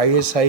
ISI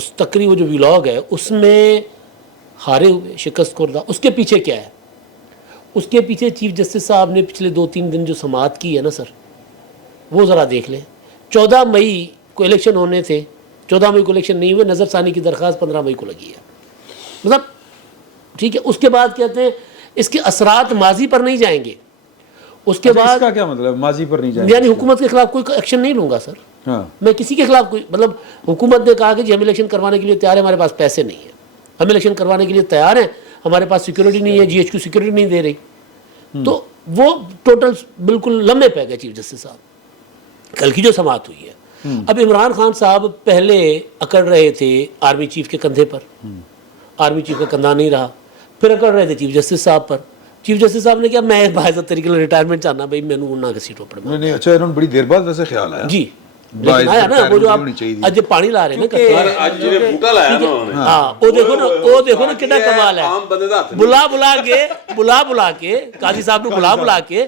اس تقریر وہ جو ولاگ ہے اس میں ہارے ہوئے شکست خوردہ، اس کے پیچھے کیا ہے؟ اس کے پیچھے چیف جسٹس صاحب نے پچھلے 2-3 دن جو سماعت کی ہے نا سر، وہ ذرا دیکھ لیں. 14 مئی کو الیکشن ہونے تھے، 14 مئی کو الیکشن نہیں ہوئے، نظر ثانی کی درخواست 15 مئی کو لگی ہے. مطلب ٹھیک ہے، اس کے بعد کہتے ہیں اس کے اثرات ماضی پر نہیں جائیں گے. اس کے اس بعد کا کیا مطلب ماضی پر نہیں جائیں؟ یعنی حکومت کے خلاف کوئی ایکشن نہیں لوں گا سر. ہاں میں کسی کے خلاف کوئی، مطلب حکومت نے کہا کہ جی ہم الیکشن کروانے کے لیے تیار ہیں، ہمارے پاس پیسے نہیں ہیں، ہم الیکشن کروانے کے لیے تیار ہیں، ہمارے پاس سیکورٹی نہیں ہے، GHQ سیکورٹی نہیں دے رہی. تو وہ ٹوٹل بالکل لمحے پہ گئے چیف جسٹس صاحب. کل کی جو سماعت ہوئی ہے، اب عمران خان صاحب پہلے اکڑ رہے تھے آرمی چیف کے کندھے پر، آرمی چیف کا کندھا نہیں رہا، پھر اکڑ رہے تھے چیف جسٹس صاحب پر. چیف جسٹس صاحب نے کیا، میں باعزت طریقے سے ریٹائرمنٹ چاہنا بھائی میں نہ کسی ٹوپڑ میں. نہیں اچھا، انہوں نے بڑی دیر بعد ویسے خیال آیا. جی لیکن آیا نا وہ جو آپ آج پانی لا رہے ہیں نا سر اج جڑے بوٹا لایا نا انہوں نے، ہاں وہ دیکھو نا کتنا کمال ہے. عام بندے دا ہاتھ بلا کے قاضی صاحب نے بلا کے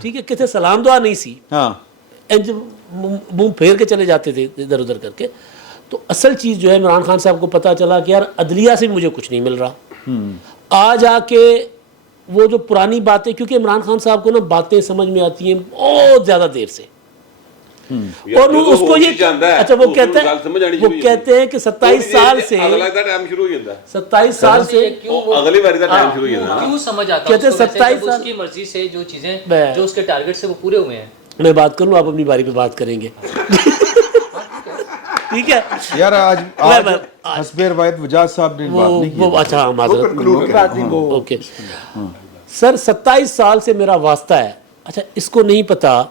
ٹھیک ہے، کتنے سلام دعا نہیں سی، ہاں انج منہ پھیر کے چلے جاتے تھے ادھر ادھر کر کے. تو اصل چیز جو ہے عمران خان صاحب کو پتا چلا کہ یار عدلیہ سے مجھے کچھ نہیں مل رہا. آج آ کے وہ جو پرانی باتیں، کیونکہ عمران خان صاحب کو نا باتیں سمجھ میں آتی ہیں بہت زیادہ دیر سے، اور اس کو یہ اچھا وہ کہتے ہیں کہ 27 سال سے 27 سال سے اگلی باری دا ٹائم شروع ہو جاتا ہے. کیوں سمجھ آتا کہتے ہیں 27 اس سال کی مرضی سے جو چیزیں جو اس کے ٹارگٹ سے وہ پورے ہوئے ہیں. میں بات کروں، آپ اپنی باری پہ بات کریں گے. ٹھیک ہے یار آج حسب روایت وجاہت صاحب نے بات نہیں کی. وہ اچھا معذرت اوکے سر. 27 سال سے میرا واسطہ ہے. اچھا اس کو نہیں پتا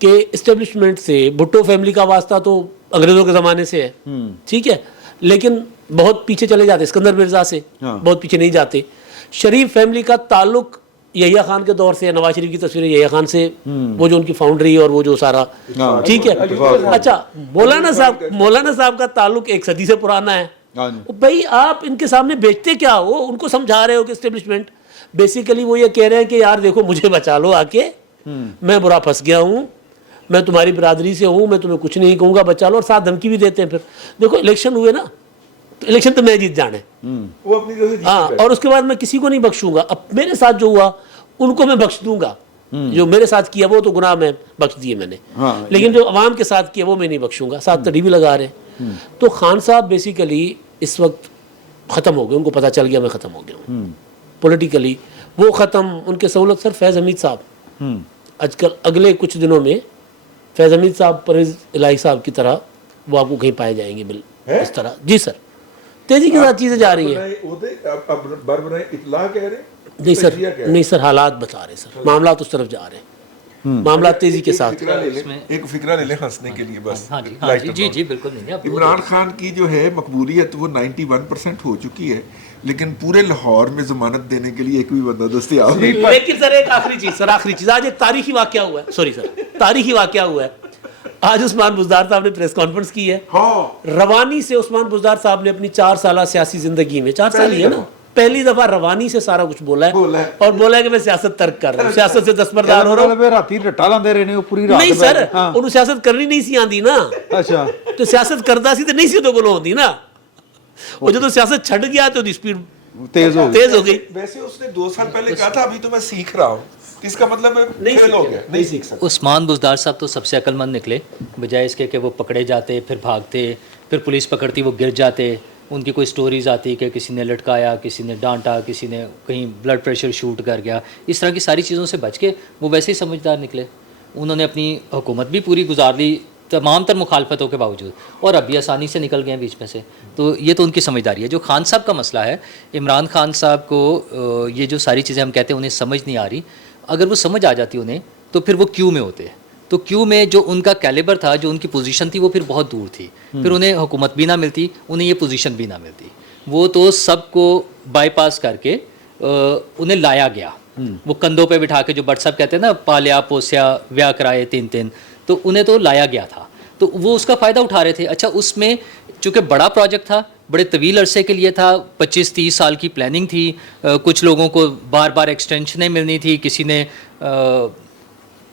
کہ اسٹیبلشمنٹ سے بھٹو فیملی کا واسطہ تو انگریزوں کے زمانے سے ہے، ٹھیک ہے، لیکن بہت پیچھے چلے جاتے اسکندر مرزا سے، بہت پیچھے نہیں جاتے. شریف فیملی کا تعلق یحییٰ خان کے دور سے، نواز شریف کی تصویریں یحییٰ خان سے، وہ جو ان کی فاؤنڈری اور وہ جو سارا ٹھیک ہے. اچھا مولانا صاحب کا تعلق 1 صدی سے پرانا ہے. بھائی آپ ان کے سامنے بیچتے کیا ہو؟ ان کو سمجھا رہے ہو کہ اسٹیبلشمنٹ بیسیکلی وہ یہ کہہ رہے ہیں کہ یار دیکھو مجھے بچا لو آ کے، میں برا پھنس گیا ہوں، میں تمہاری برادری سے ہوں، میں تمہیں کچھ نہیں کہوں گا، بچا لو. اور ساتھ دھمکی بھی دیتے ہیں. پھر دیکھو الیکشن ہوئے نا، تو الیکشن تو میں جیت جانے، ہاں، اور اس کے بعد میں کسی کو نہیں بخشوں گا. اب میرے ساتھ جو ہوا ان کو میں بخش دوں گا، جو میرے ساتھ کیا وہ تو گناہ میں بخش دیے میں نے، لیکن جو عوام کے ساتھ کیا وہ میں نہیں بخشوں گا. ساتھ تڑی بھی لگا رہے ہیں. تو خان صاحب بیسیکلی اس وقت ختم ہو گئے، ان کو پتہ چل گیا میں ختم ہو گیا ہوں پولیٹیکلی. وہ ختم، ان کے سہولت سر فیض حمید صاحب آج کل اگلے کچھ دنوں میں فیض حمید صاحب پرویز الہی صاحب کی طرح وہ آپ کو کہیں پائے جائیں گے اس طرح. جی سر تیزی کے ساتھ چیزیں جا رہی ہیں. نہیں سر، نہیں سر، حالات بتا رہے سر، معاملات اس طرف جا رہے ہیں، معاملات تیزی کے ساتھ. ایک فکرہ لے لیں ہنسنے کے لیے بس. ہاں جی ہاں جی جی بالکل نہیں. عمران خان کی جو ہے مقبولیت وہ 91% ہو چکی ہے، لیکن پورے لاہور میں ضمانت دینے کے لیے ایک بھی بندہ دستیاب نہیں. لیکن سر ایک آخری چیز آج ایک تاریخی واقعہ ہوا ہے، سوری سر، تاریخی واقعہ ہوا ہے. آج عثمان بزدار صاحب نے پریس کانفرنس کی ہے. روانی سے عثمان بزدار صاحب نے اپنی 4 سالہ سیاسی زندگی میں، 4 سال ہی ہے نا، پہلی دفعہ روانی سے سارا کچھ بولا ہے اور بولا ہے کہ میں سیاست ترک کر رہا ہوں، سیاست سے دستبردار ہو رہا ہوں. نہیں سر، انہوں سیاست کرنی نہیں سی آندی نا. اچھا تو سیاست کرتا سی تو نہیں سی تو کو ہوندی نا. وہ جو سیاست چھڑ گیا تو اسپیڈ تیز ہو گئی. ویسے اس نے 2 سال پہلے کہا تھا ابھی تو میں سیکھ رہا ہوں، اس کا مطلب فیل ہو گیا، نہیں سیکھ سکتا. عثمان بزدار صاحب تو سب سے عقل مند نکلے، بجائے اس کے کہ وہ پکڑے جاتے پھر بھاگتے، پھر پولیس پکڑتی وہ گر جاتے، ان کی کوئی سٹوریز آتی کہ کسی نے لٹکایا، کسی نے ڈانٹا، کسی نے کہیں بلڈ پریشر شوٹ کر گیا، اس طرح کی ساری چیزوں سے بچ کے وہ ویسے ہی سمجھدار نکلے. انہوں نے اپنی حکومت بھی پوری گزار لی تمام تر مخالفتوں کے باوجود، اور اب بھی آسانی سے نکل گئے ہیں بیچ میں سے. تو یہ تو ان کی سمجھداری ہے. جو خان صاحب کا مسئلہ ہے، عمران خان صاحب کو یہ جو ساری چیزیں ہم کہتے ہیں انہیں سمجھ نہیں آ رہی، اگر وہ سمجھ آ جاتی انہیں تو پھر وہ کیو میں ہوتے. تو کیو میں جو ان کا کیلیبر تھا، جو ان کی پوزیشن تھی، وہ پھر بہت دور تھی. پھر انہیں حکومت بھی نہ ملتی، انہیں یہ پوزیشن بھی نہ ملتی. وہ تو سب کو بائی پاس کر کے انہیں لایا گیا. وہ کندھوں پہ بٹھا کے، جو بٹ صاحب کہتے ہیں نا، پالیا پوسیا ویا کرائے 3 تو انہیں تو لایا گیا تھا. تو وہ اس کا فائدہ اٹھا رہے تھے. اچھا اس میں چونکہ بڑا پروجیکٹ تھا، بڑے طویل عرصے کے لیے تھا، 25-30 سال کی پلاننگ تھی، کچھ لوگوں کو بار بار ایکسٹینشنیں ملنی تھی، کسی نے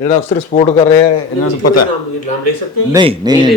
ਜਿਹੜਾ ਅਫਸਰ ਸਪੋਰਟ ਕਰ ਰਿਹਾ ਹੈ ਇਹਨਾਂ ਨੂੰ ਪਤਾ ਹੈ। ਨਹੀਂ ਨਹੀਂ ਨਹੀਂ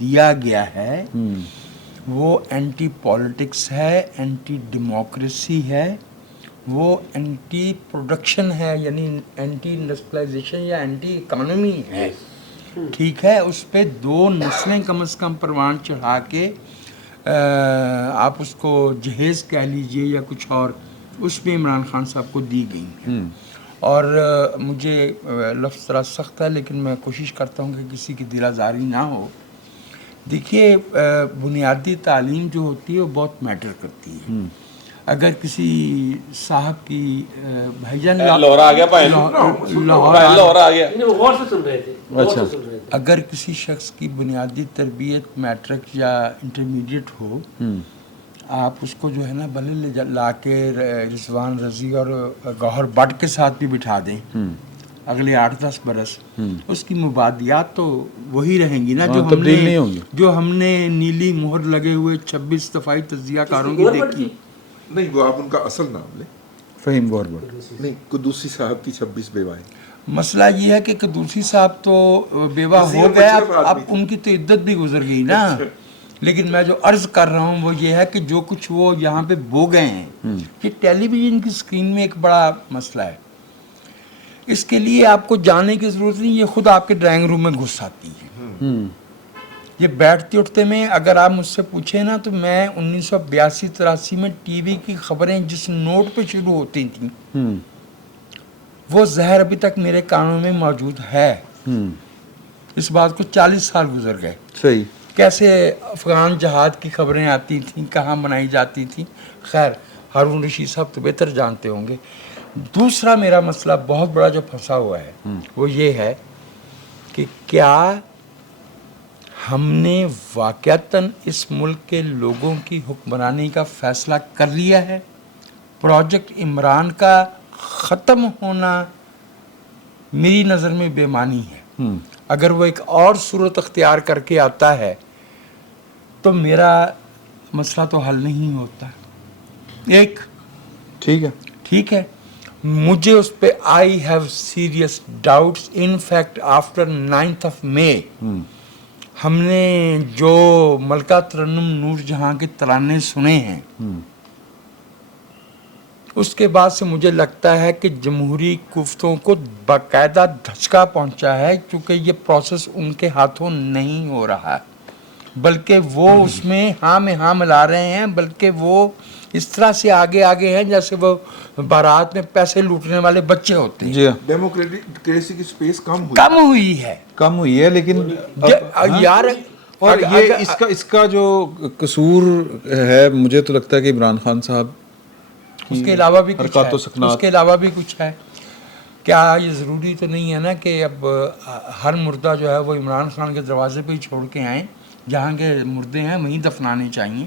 دیا گیا ہے، وہ اینٹی پالیٹکس ہے، اینٹی ڈیموکریسی ہے، وہ اینٹی پروڈکشن ہے، یعنی اینٹی انڈسٹریلائزیشن یا اینٹی اکانومی ہے، ٹھیک ہے. اس پہ 2 نسلیں کم از کم پروان چڑھا کے آپ اس کو جہیز کہہ لیجئے یا کچھ اور، اس میں عمران خان صاحب کو دی گئی ہیں. اور مجھے لفظ ذرا سخت ہے لیکن میں کوشش کرتا ہوں کہ کسی کی دل آزاری نہ ہو. دیکھیے بنیادی تعلیم جو ہوتی ہے وہ بہت میٹر کرتی ہے. اگر کسی صاحب کی بھائی جان لاہور آ گیا بھائی، لاہور آ گیا، وہ غور سے سن رہے تھے، غور سے سن رہے تھے. اگر کسی شخص کی بنیادی تربیت میٹرک یا انٹرمیڈیٹ ہو، آپ اس کو جو ہے نا بھلے لا کے رضوان رضی اور گوہر بٹ کے ساتھ بھی بٹھا دیں اگلے 8-10 برس، اس کی مبادیات تو وہی رہیں گی نا جو ہم نے نیلی مہر لگے ہوئے 26 دفاعی تجزیہ کاروں کی دیکھی. نہیں، وہ آپ ان کا اصل نام لیں. فہیم گوربٹ. نہیں، قدوسی صاحب کی 26 بیوائیں. مسئلہ یہ ہے کہ قدوسی صاحب تو بیوہ ہو گئے، اب ان کی تو عدت بھی گزر گئی نا. لیکن میں جو عرض کر رہا ہوں وہ یہ ہے کہ جو کچھ وہ یہاں پہ بو گئے ہیں، یہ ٹیلی ویژن کی اسکرین میں ایک بڑا مسئلہ ہے. اس کے لیے آپ کو جانے کی ضرورت نہیں، یہ خود آپ کے ڈرائنگ روم میں گھس آتی ہے. یہ بیٹھتے اٹھتے میں اگر آپ مجھ سے پوچھیں نا تو میں 1982-83 میں ٹی وی کی خبریں جس نوٹ پہ شروع ہوتی تھیں وہ زہر ابھی تک میرے کانوں میں موجود ہے. اس بات کو 40 سال گزر گئے. صحیح. کیسے افغان جہاد کی خبریں آتی تھیں، کہاں بنائی جاتی تھیں. خیر ہارون رشید صاحب تو بہتر جانتے ہوں گے. دوسرا میرا مسئلہ بہت بڑا جو پھنسا ہوا ہے وہ یہ ہے کہ کیا ہم نے واقعتاً اس ملک کے لوگوں کی حکمرانی کا فیصلہ کر لیا ہے؟ پروجیکٹ عمران کا ختم ہونا میری نظر میں بے معنی ہے. اگر وہ ایک اور صورت اختیار کر کے آتا ہے تو میرا مسئلہ تو حل نہیں ہوتا. ایک ٹھیک ہے، مجھے اس پہ I have serious doubts. In fact after 9th May ہم نے جو ملکہ ترنم نور جہاں کے ترانے سنے ہیں اس کے بعد سے مجھے لگتا ہے کہ جمہوری قوتوں کو باقاعدہ دھچکا پہنچا ہے، کیونکہ یہ پروسیس ان کے ہاتھوں نہیں ہو رہا ہے، بلکہ وہ اس میں ہاں میں ہاں ملا رہے ہیں، بلکہ وہ اس طرح سے آگے ہیں جیسے وہ بارات میں پیسے لوٹنے والے بچے ہوتے ہیں. جی ہاں، ڈیموکریسی کی سپیس کم ہوئی ہے لیکن یار. اور یہ اس کا جو قصور ہے مجھے تو لگتا ہے کہ عمران خان صاحب اس کے علاوہ بھی کچھ ہے. اس کے علاوہ بھی کچھ ہے. کیا یہ ضروری تو نہیں ہے نا کہ اب ہر مردہ جو ہے وہ عمران خان کے دروازے پہ ہی چھوڑ کے آئیں، جہاں کے مردے ہیں وہیں دفنانے چاہیے.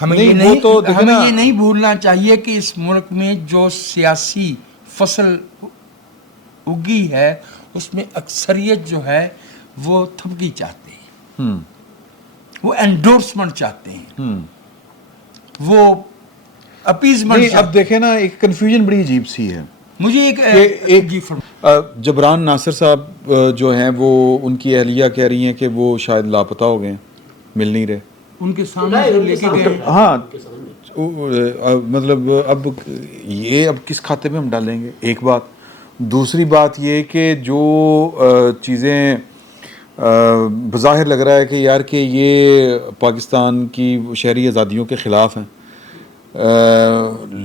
ہمیں یہ نہیں بھولنا چاہیے کہ اس ملک میں جو سیاسی فصل اگی ہے اس میں اکثریت جو ہے وہ تھپکی چاہتے ہیں، وہ انڈورسمنٹ چاہتے ہیں، وہ اپیزمنٹ. اب دیکھیں نا ایک کنفیوژن بڑی عجیب سی ہے. مجھے ایک جبران ناصر صاحب جو ہیں وہ ان کی اہلیہ کہہ رہی ہیں کہ وہ شاید لاپتہ ہو گئے، مل نہیں رہے. ان کے سامنے جو لے کے گئے. ہاں مطلب اب یہ اب کس کھاتے میں ہم ڈالیں گے؟ ایک بات. دوسری بات یہ کہ جو چیزیں بظاہر لگ رہا ہے کہ یار کہ یہ پاکستان کی شہری آزادیوں کے خلاف ہیں،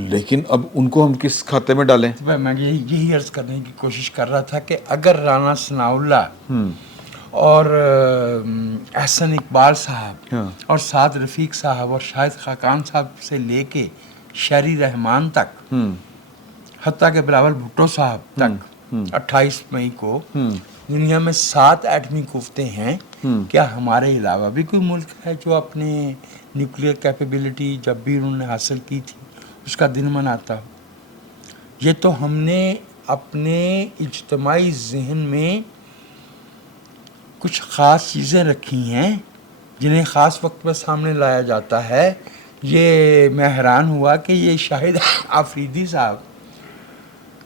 لیکن اب ان کو ہم کس کھاتے میں ڈالیں؟ میں یہی عرض کرنے کی کوشش کر رہا تھا کہ اگر رانا ثناء اللہ اور احسن اقبال صاحب اور سعد رفیق صاحب اور شاہد خاقان صاحب سے لے کے شہری رحمان تک، حتیٰ کہ بلاول بھٹو صاحب تک 28 مئی کو دنیا میں 7 ایٹمی قوتیں ہیں، کیا ہمارے علاوہ بھی کوئی ملک ہے جو اپنے نیوکلیئر کیپیبلٹی جب بھی انہوں نے حاصل کی تھی اس کا دن مناتا ہو؟ یہ تو ہم نے اپنے اجتماعی ذہن میں کچھ خاص چیزیں رکھی ہیں جنہیں خاص وقت میں سامنے لایا جاتا ہے. یہ میں حیران ہوا کہ یہ شاہد آفریدی صاحب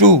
2,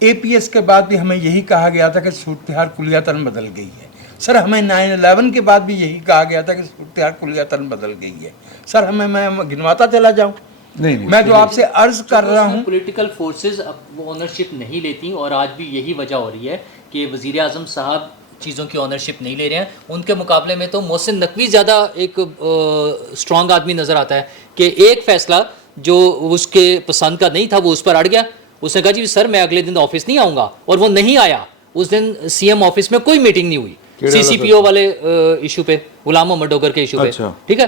APS کے بعد بھی ہمیں یہی کہا گیا تھا کہ صورتحال کلیاتاً بدل گئی ہے. سر ہمیں 9/11 کے بعد بھی یہی کہا گیا تھا کہ صورتحال کلیاتاً بدل گئی ہے. سر میں گنواتا چلا جاؤں؟ نہیں میں جو آپ سے عرض کر رہا ہوں, پولیٹیکل فورسز اب وہ اونرشپ نہیں لیتی اور آج بھی یہی وجہ ہو رہی ہے کہ وزیر اعظم صاحب چیزوں کی اونرشپ نہیں لے رہے ہیں. ان کے مقابلے میں تو محسن نقوی زیادہ ایک اسٹرانگ آدمی نظر آتا ہے کہ ایک فیصلہ جو اس کے پسند کا نہیں تھا وہ اس پر اڑ گیا. اس نے کہا جی سر میں اگلے دن آفس نہیں آؤں گا, اور وہ نہیں آیا. اس دن CM آفس میں کوئی میٹنگ نہیں ہوئی CCPO والے ایشو پہ, غلام محمد ڈوگر کے ایشو پہ. ٹھیک ہے,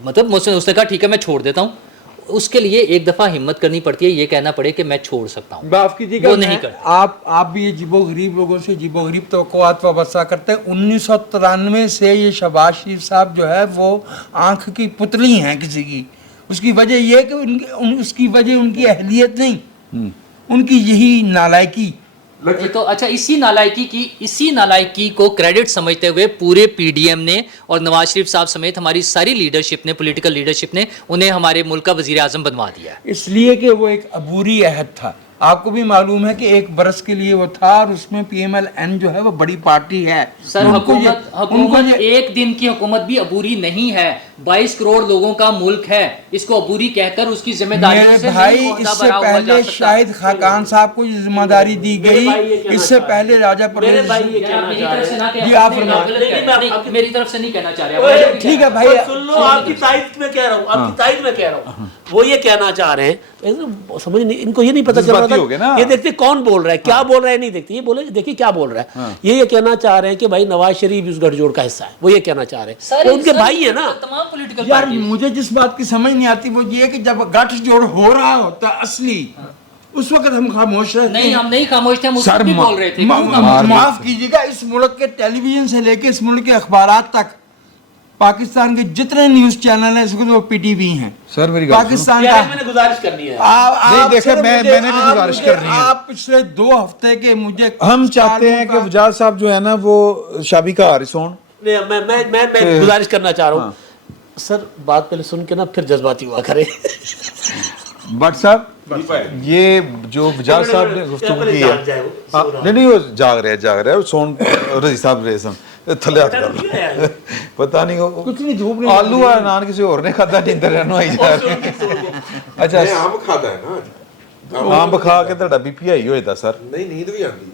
مطلب محسن اس نے کہا ٹھیک ہے میں چھوڑ دیتا ہوں. اس کے لیے ایک دفعہ ہمت کرنی پڑتی ہے, یہ کہنا پڑے کہ میں چھوڑ سکتا ہوں. معاف کیجیے گا, وہ نہیں کرتے. آپ بھی یہ عجیب و غریب لوگوں سے عجیب و غریب توقعات وابستہ کرتے ہیں. 1993 سے یہ شہباز شریف صاحب جو ہے وہ آنکھ کی پتلی ہیں کسی کی. اس کی وجہ یہ کہ اس کی وجہ ان کی اہلیت نہیں, ان کی یہی نالائکی. تو اچھا اسی نالائکی کو کریڈٹ سمجھتے ہوئے پورے PDM نے اور نواز شریف صاحب سمیت ہماری ساری لیڈرشپ نے, پولیٹیکل لیڈرشپ نے انہیں ہمارے ملک کا وزیر اعظم بنوا دیا ہے. اس لیے کہ وہ ایک عبوری عہد تھا. آپ کو بھی معلوم ہے کہ 1 برس کے لیے وہ تھا, اور اس میں PMLN جو ہے وہ بڑی پارٹی ہے. سر حکومت ایک دن کی حکومت بھی عبوری نہیں ہے. 22 کروڑ لوگوں کا ملک ہے, اس کو عبوری کہہ کر اس کی ذمہ داری میرے بھائی, اس سے پہلے شاہد خاقان صاحب کو یہ ذمہ داری دی گئی. اس سے پہلے راجہ پرویز جی آپ میری طرف سے نہیں کہنا چاہ رہے. ٹھیک ہے بھائی, سن لو, آپ کی تائید میں کہہ رہا ہوں, وہ یہ کہنا چاہ رہے ہیں, سمجھ نہیں, ان کو یہ نہیں پتا چل رہا تھا, یہ دیکھتے کون بول رہا ہے, کیا بول رہا ہے نہیں دیکھتے, یہ بولے دیکھیے کیا بول رہا ہے. یہ کہنا چاہ رہے ہیں کہ بھائی نواز شریف اس گٹھ جوڑ کا حصہ ہے, وہ یہ کہنا چاہ رہے ہیں, ان کے بھائی ہیں نا. یار مجھے جس بات کی سمجھ نہیں آتی وہ یہ کہ جب گٹھ جوڑ ہو رہا ہوتا اصلی, اس وقت ہم خاموش رہتے ہیں. نہیں, ہم نہیں خاموش تھے, ہم اس وقت بھی بول رہے تھے. معاف کیجیے گا, اس ملک کے ٹیلی ویژن سے لے کے اس ملک کے اخبارات تک پاکستان کے جتنے نیوز چینل ہیں اس کو وہ PTV ہیں. سر میری پاکستان کا میں نے گزارش کرنی ہے, میں نے بھی گزارش کرنی ہے. آپ پچھلے 2 ہفتے کے مجھے ہم چاہتے ہیں کہ وجاز صاحب جو ہے نا وہ شابی کا حارث ہوں. میں گزارش کرنا چاہ رہا ہوں سر, بات پہلے سن کے نا پھر جذباتی ہوا کرے. بٹ صاحب یہ جو وجاز صاحب نے گفتگو کی ہے, نہیں وہ جاگ رہے ہیں, سون رضی صاحب تھلے ہاتھ کر پتہ نہیں آلو اور نان کسی اور نے کھاتا نیندر رہنا آئی جا رہے. اچھا آم کھاتا ہے نا, آم کھا کے تھوڑا BP ہائی ہوئے تھا سر. نہیں نیند بھی آتی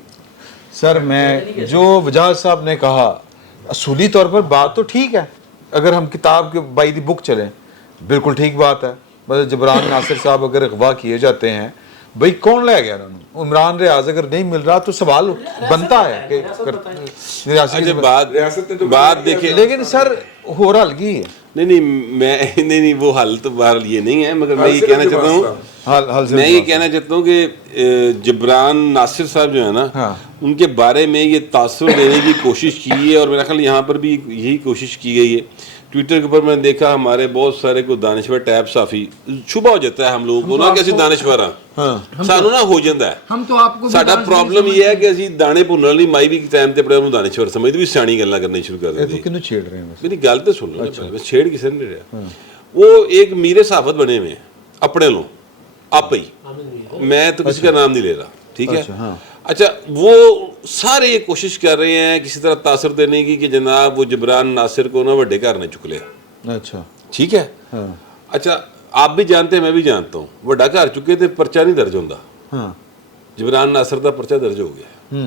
سر میں جو وجاز صاحب نے کہا اصولی طور پر بات تو ٹھیک ہے, اگر ہم کتاب کے بائی دی بک چلیں بالکل ٹھیک بات ہے. مطلب جبران ناصر صاحب اگر اغوا کیے جاتے ہیں, بھائی کون لے گیا انہوں, عمران ریاض اگر نہیں مل رہا تو سوال بنتا ہے کہ بات دیکھیں, لیکن سر ہو رہا الگی ہے. نہیں وہ حل تو بہرحال یہ نہیں ہے, مگر میں یہ کہنا چاہتا ہوں کہ جبران ناصر صاحب جو ہے نا, ان کے بارے میں یہ تاثر دینے کی کوشش کی ہے, اور میرا خیال یہاں پر بھی یہی کوشش کی گئی ہے. ٹویٹر کے اوپر میں نے دیکھا ہمارے بہت سارے کو دانشور ٹیب صافی شبہ ہو جاتا ہے ہم لوگوں کو نا کہ اسی دانشور ہاں سانو نا ہو جاتا ہے. ہم تو آپ کو ساڈا پرابلم یہ ہے کہ اسی دانے بھنن والی مائی بھی ٹائم تے بڑے انہوں دانشور سمجھتے بھی سیانی گلاں کرنی شروع کر دیتے. کینوں چھیڑ رہے ہیں میری گل تے سن لو نا, میں چھیڑ کسے نے نہیں رہا. وہ ایک میرے صحافت بنے ہوئے ہیں اپنے لوں آپ ہی, میں تو کسی کا نام نہیں لے رہا, ٹھیک ہے. اچھا وہ سارے یہ کوشش کر رہے ہیں کسی طرح تاثر دینے کی کہ جناب وہ جبران ناصر کو نا وڈے گھر نے چک لیا. اچھا ٹھیک ہے. اچھا آپ بھی جانتے ہیں, میں بھی جانتا ہوں, وڈا گھر چکے تھے پرچہ نہیں درج ہوتا. جبران ناصر کا پرچہ درج ہو گیا,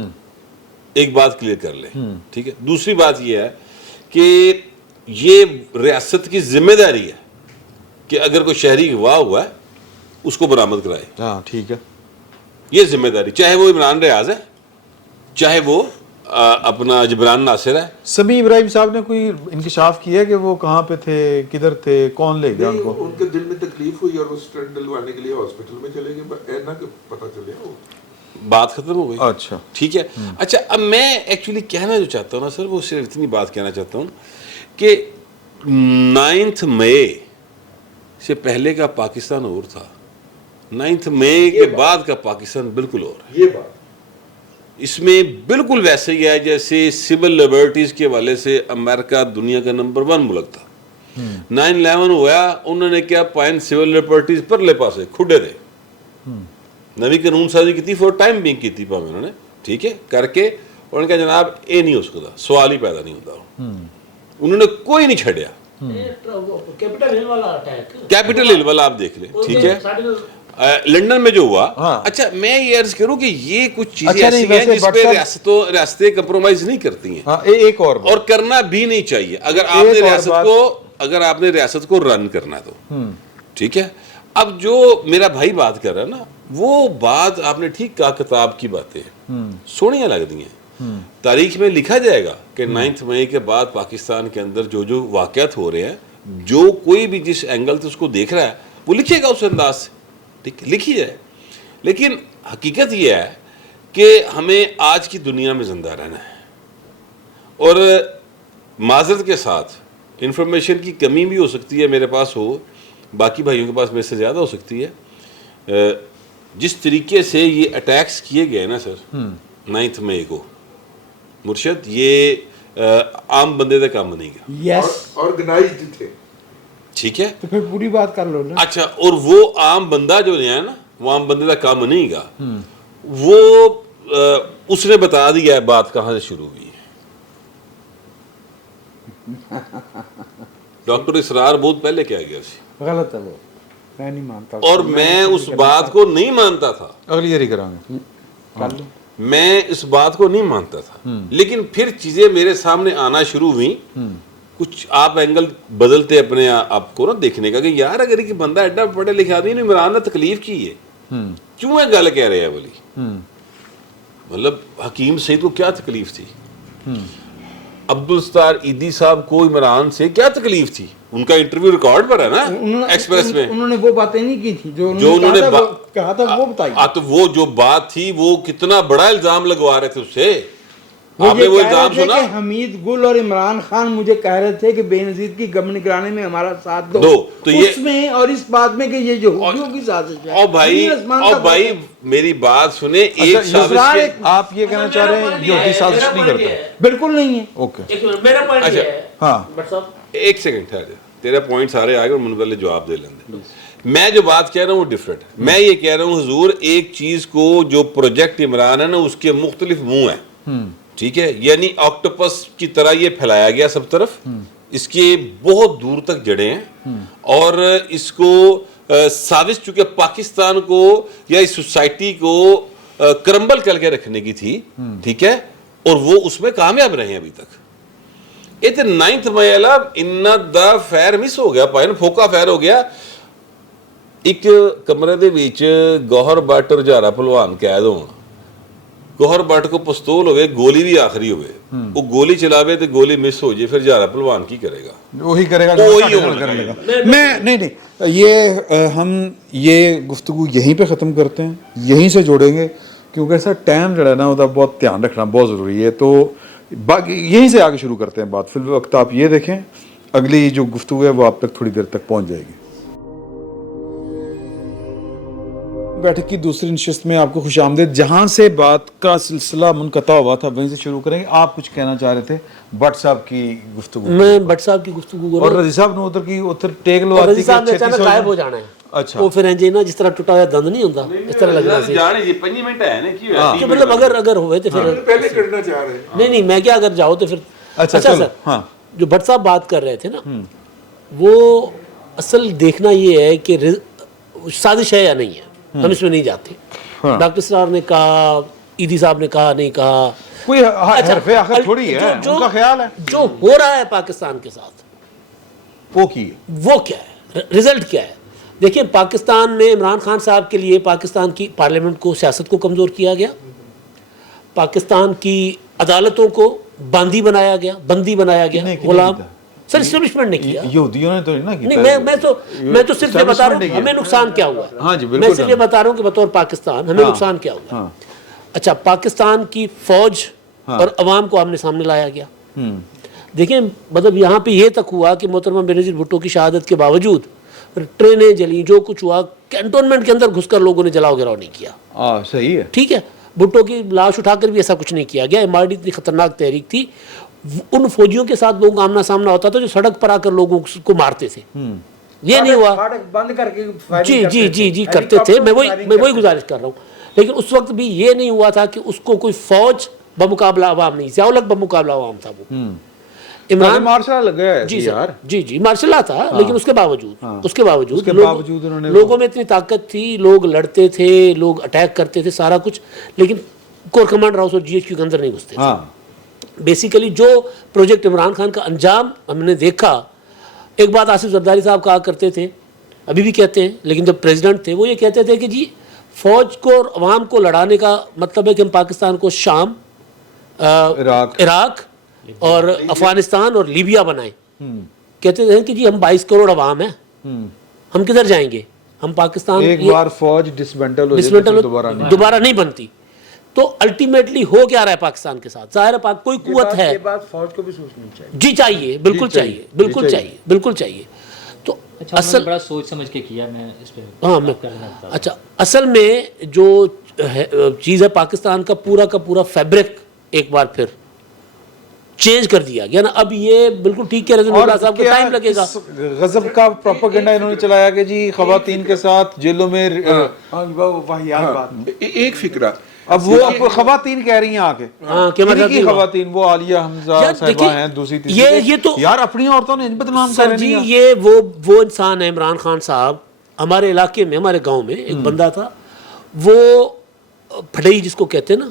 ایک بات کلیئر کر لیں, ٹھیک ہے. دوسری بات یہ ہے کہ یہ ریاست کی ذمہ داری ہے کہ اگر کوئی شہری اغوا ہوا ہے اس کو برآمد کرائے. ہاں ٹھیک ہے, یہ ذمہ داری, چاہے وہ عمران ریاض ہے چاہے وہ اپنا جبران ناصر ہے. سمیع ابراہیم صاحب نے کوئی انکشاف کیا ہے کہ وہ کہاں پہ تھے, کدھر تھے, کون لے گیا ان کو؟ ان کے دل میں تکلیف ہوئی اور وہ سٹنٹ ڈلوانے کے لیے ہاسپٹل میں چلے گئے, اینا کہ پتہ چلے بات ختم ہو گئی. اچھا ٹھیک ہے. اچھا اب میں ایکچولی کہنا جو چاہتا ہوں نا سر, وہ صرف اتنی بات کہنا چاہتا ہوں کہ 9 مئی سے پہلے کا پاکستان اور تھا, 9 مئی کے بعد کا پاکستان بالکل اور ہے. یہ بات اس میں بالکل ویسے ہی ہے جیسے سول لبرٹیز کے حوالے سے امریکہ دنیا کا نمبر 1 ملک تھا. 9/11 ہوا, انہوں نے کیا پوائنٹ سول لبرٹیز پرلے پاسے کھڈے تھے, نویں قانون سازی کی فور ٹائم بینگ کی پاویں انہوں نے ٹھیک ہے کر کے اور ان کا جناب یہ نہیں ہو سکتا سوال ہی پیدا نہیں ہوتا انہوں نے کوئی نہیں چھڑیا کیپٹل ہل والا اٹیک کیپٹل ہل والا آپ دیکھ لیں ٹھیک ہے لنڈن میں جو ہوا اچھا میں یہ عرض کروں کہ یہ کچھ چیزیں ایسی ہیں جس پہ ریاستیں کمپرومائز نہیں کرتی ہیں ایک اور کرنا بھی نہیں چاہیے اگر آپ نے ریاست کو رن کرنا تو ٹھیک ہے اب جو میرا بھائی بات کر رہا ہے نا وہ بات آپ نے ٹھیک کہا کتاب کی باتیں سونیاں لگتی ہیں تاریخ میں لکھا جائے گا کہ 9 مئی کے بعد پاکستان کے اندر جو واقعات ہو رہے ہیں جو کوئی بھی جس اینگل سے اس کو دیکھ رہا ہے وہ لکھے گا اس انداز سے ٹھیک لکھی جائے لیکن حقیقت یہ ہے کہ ہمیں آج کی دنیا میں زندہ رہنا ہے اور معذرت کے ساتھ انفارمیشن کی کمی بھی ہو سکتی ہے میرے پاس ہو باقی بھائیوں کے پاس میرے سے زیادہ ہو سکتی ہے جس طریقے سے یہ اٹیکس کیے گئے نا سر 9 مئی کو مرشد یہ عام بندے کا کام نہیں گیا یس آرگنائزڈ تھے ٹھیک ہے تو پھر پوری بات کر لو نا اچھا اور وہ عام بندہ جو ہے نا وہ عام بندے کا کام نہیں گا وہ اس نے بتا دیا ہے بات کہاں سے شروع ہوئی ہے ڈاکٹر اسرار بہت پہلے کیا گیا سی غلط ہے وہ میں نہیں مانتا اور میں اس بات کو نہیں مانتا تھا اگلی جاری کریں گے کر لو میں اس بات کو نہیں مانتا تھا لیکن پھر چیزیں میرے سامنے آنا شروع ہوئیں کچھ آپ اینگل بدلتے اپنے آپ کو نا دیکھنے کا کہ یار اگر ایک بندہ ایڈا پڑھے لکھے آدمی نے عمران نے تکلیف کی ہے کیوں ہے گل کہہ رہے ہیں بولی مطلب حکیم سعید کو کیا تکلیف تھی عبدالستار عیدی صاحب کو عمران سے کیا تکلیف تھی ان کا انٹرویو ریکارڈ پر ہے نا ایکسپریس میں انہوں نے وہ باتیں نہیں کی تھی جو انہوں نے کہا تھا وہ بتائی تو وہ جو بات تھی وہ کتنا بڑا الزام لگوا رہے تھے اس سے وہ آپ نے یہ وہ کہہ رہے الزام تھے سنا کہ حمید گل اور عمران خان مجھے کہہ رہے تھے کہ بے نظیر کی گورنمنٹ کرانے میں ہمارا ساتھ دو تو یہ اس میں اور اس بات میں کہ یہ جو ہوگیوں کی سازش ہے اور بھائی میری بات سنیں ایک سازش کے آپ یہ کہنا چاہ رہے ہیں یہودی سازش نہیں کرتا بالکل نہیں ہے اوکے میرا پوائنٹ یہ ہے ہاں بٹ صاحب ایک سیکنڈ ٹھہر جا تیرا پوائنٹ سارے آئے گا اور من پہلے جواب دے لیں میں جو بات کہہ رہا ہوں وہ ڈفرینٹ میں یہ کہہ رہا ہوں حضور ایک چیز کو جو پروجیکٹ عمران ہے نا اس کے مختلف منہ ہیں ٹھیک ہے یعنی آکٹوپس کی طرح یہ پھیلایا گیا سب طرف اس کے بہت دور تک جڑیں ہیں اور اس کو سازش چونکہ پاکستان کو یا اس سوسائٹی کو کرمبل کر کے رکھنے کی تھی ٹھیک ہے اور وہ اس میں کامیاب رہے ہیں ابھی تک یہ تو 9 مئی ان دا فیر مس ہو گیا پائن پھوکا فیر ہو گیا ایک کمرے دے وچ گوہر بٹ اور جارا پہلوان قید ہون گوہر بٹ کو پستول ہوئے گولی بھی آخری ہوئے وہ گولی چلاوے تو گولی مس ہو جائے پھر جارا پہلوان کی کرے گا وہی کرے گا میں نہیں یہ ہم یہ گفتگو یہیں پہ ختم کرتے ہیں یہیں سے جوڑیں گے کیونکہ سر ٹائم جو ہے نا وہ بہت دھیان رکھنا بہت ضروری ہے تو یہیں سے آگے شروع کرتے ہیں بات فی الوقت آپ یہ دیکھیں اگلی جو گفتگو ہے وہ آپ تک تھوڑی دیر تک پہنچ جائے گی بیٹھک کی دوسری نشست میں آپ کو خوش آمدید جہاں سے بات کا سلسلہ منقطع ہوا تھا وہیں سے شروع کریں گے آپ کچھ کہنا چاہ رہے تھے بٹ صاحب کی گفتگو میں بٹ صاحب کی گفتگو اور رضی صاحب نے ادھر کی ادھر ٹیک لواتی رضی صاحب نے اچانک غائب ہو جانا ہے اچھا وہ پھر انجی نا جس طرح ٹوٹا ہوا دند نہیں ہوتا اس طرح لگ رہا سی جانے یہ 5 منٹ ہے نا کی ہویا کہ مطلب اگر ہوئے تو پھر پہلے کرنا چاہ رہے ہیں نہیں میں کیا اگر جاؤ تو پھر اچھا سر ہاں جو بٹ صاحب بات کر رہے تھے نا وہ اصل دیکھنا یہ ہے کہ سازش ہے یا نہیں ہے ہم اس میں نہیں جاتے ڈاکٹر اسرار نے کہا عیدی صاحب نے کہا نہیں کہا کوئی حرف آخر تھوڑی ہے ان کا خیال ہے جو ہو رہا ہے پاکستان کے ساتھ وہ کی وہ کیا ہے رزلٹ کیا ہے دیکھیں پاکستان میں عمران خان صاحب کے لیے پاکستان کی پارلیمنٹ کو سیاست کو کمزور کیا گیا پاکستان کی عدالتوں کو بندی بنایا گیا غلام سر اسٹیبلشمنٹ نے کیا یہودیوں نے تو نہیں میں تو صرف یہ بتا رہا ہوں ہمیں نقصان کیا ہوا ہے میں صرف یہ بتا رہا ہوں کہ بطور پاکستان ہمیں نقصان کیا ہوا ہے اچھا پاکستان کی فوج اور عوام کو آمنے سامنے لایا گیا دیکھیں مطلب یہاں پہ یہ تک ہوا کہ محترمہ بینظیر بھٹو کی شہادت کے باوجود ٹرینیں جلی جو کچھ ہوا کینٹونمنٹ کے اندر گھس کر لوگوں نے جلاؤ گراؤ نہیں کیا صحیح ہے ٹھیک ہے بھٹو کی لاش اٹھا کر بھی ایسا کچھ نہیں کیا گیا ایم آر ڈی اتنی خطرناک تحریک تھی ان فوجیوں کے ساتھ لوگوں کا آمنا سامنا ہوتا تھا جو سڑک پر آ کر لوگوں کو مارتے تھے یہ نہیں ہوا. بند کر کے جی کرتے تھے. میں وہی گزارش کر رہا ہوں. لیکن اس وقت بھی یہ نہیں ہوا تھا کہ اس کو کوئی فوج بمقابلہ عوام نہیں, ضیاء الحق بمقابلہ عوام تھا. وہ عمران مارشل لگا ہے جی سر, جی مارشل لا تھا. لیکن اس کے باوجود لوگوں میں اتنی طاقت تھی, لوگ لڑتے تھے, لوگ اٹیک کرتے تھے, سارا کچھ, لیکن کور کمانڈر ہاؤس اور جی ایچ کیو کے اندر نہیں گھستے تھے. بیسیکلی جو پروجیکٹ عمران خان کا انجام ہم نے دیکھا, ایک بات آصف زرداری صاحب کہا کرتے تھے, ابھی بھی کہتے ہیں, لیکن جب پریزیڈنٹ تھے وہ یہ کہتے تھے کہ جی فوج کو اور عوام کو لڑانے کا مطلب ہے کہ ہم پاکستان کو شام, عراق اور افغانستان اور لیبیا بنائیں. کہتے تھے کہ جی ہم 22 کروڑ عوام ہیں, ہم کدھر جائیں گے, ہم پاکستان ایک بار فوج ڈسمنٹل دوبارہ نہیں بنتی. تو الٹیمیٹلی ہو کیا رہا ہے پاکستان کے ساتھ, ظاہر ہے کوئی قوت ہے, یہ بات فوج کو بھی سوچنی چاہیے. جی چاہیے, بالکل چاہیے. تو اصل بڑا سوچ سمجھ کے کیا میں اس پہ. ہاں اچھا, اصل میں جو چیز ہے پاکستان کا پورا فیبرک ایک بار پھر چینج کر دیا گیا نا. اب یہ بالکل ٹھیک کہہ رہے ہیں اللہ صاحب کو, ٹائم لگے گا. غضب کا پروپیگنڈا انہوں نے چلایا کہ جی خواتین کے ساتھ جیلوں میں, ایک فکرہ, اب وہ خواتین کہہ رہی ہیں آ کے, کی خواتین وہ عالیہ حمزہ صاحبہ ہیں, دوسری یہ تو یار اپنی عورتوں نے بدنام کر سر جی, یہ وہ انسان ہے عمران خان صاحب. ہمارے علاقے میں, ہمارے گاؤں میں ایک بندہ تھا, وہ پھڑئی جس کو کہتے ہیں نا,